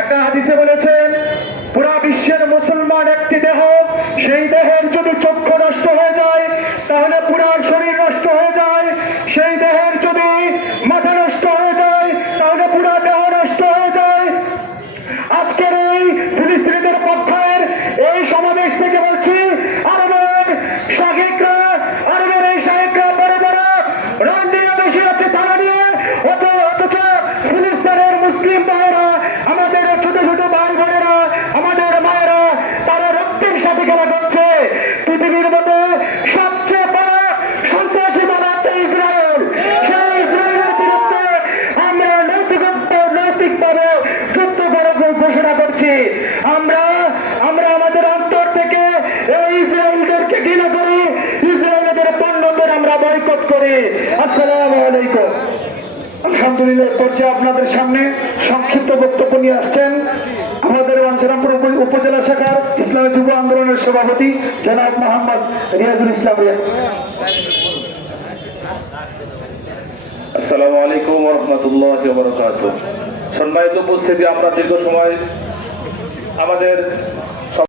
একটা হাদিসে বলেছেন, পুরা বিশ্বের মুসলমান একটি দেহ, সেই দেহের যদি চক্ষু নষ্ট হয়ে যায় তাহলে পুরা শরীর নষ্ট হয়ে যায়, সেই দেহের যদি মাথা নষ্ট হয়ে যায় তাহলে পুরা দেহ নষ্ট হয়ে যায়। আজকের এই ফিলিস্তিনিদের পক্ষের এই সমাবেশ থেকে বলছি, আরবের শাহেকরা, আরবের এই শাহেকরা বড় বড় রং নিয়ে বসে আছে তারা নিয়ে, অথচ ফিলিস্তিনের মুসলিম ভাইয়েরা, আমাদের ছোট ছোট ভাই বোনেরা, আমাদের মায়েরা, তারা রক্তের সাথে খেলা করছে। পৃথিবীর মধ্যে সবচেয়ে বড় সন্ত্রাসী দল হচ্ছে ইসরায়েল। সেই ইসরায়েলের বিরুদ্ধে আমরা নৈতিকভাবে যুদ্ধ ঘোষণা করছি। আমরা আমাদের অন্তর থেকে এই ইসরায়েলদেরকে ঘৃণা করি, ইসরায়েলদের পণ্যদের আমরা বয়কট করি। আসসালামু আলাইকুম। আলহামদুলিল্লাহ, পর্যায়ে আপনাদের সামনে সংক্ষিপ্ত বক্তব্য নিয়ে আসছেন আমাদের বাঞ্ছারামপুর উপজেলা শাখার ইসলামী যুব আন্দোলনের সভাপতি জনাব মোহাম্মদ রিয়াজুল ইসলাম রিয়া। আসসালামু আলাইকুম ওয়া রাহমাতুল্লাহি ওয়া বারাকাতুহু। সম্মানিত উপস্থিতি, আমরা দীর্ঘ সময় আমাদের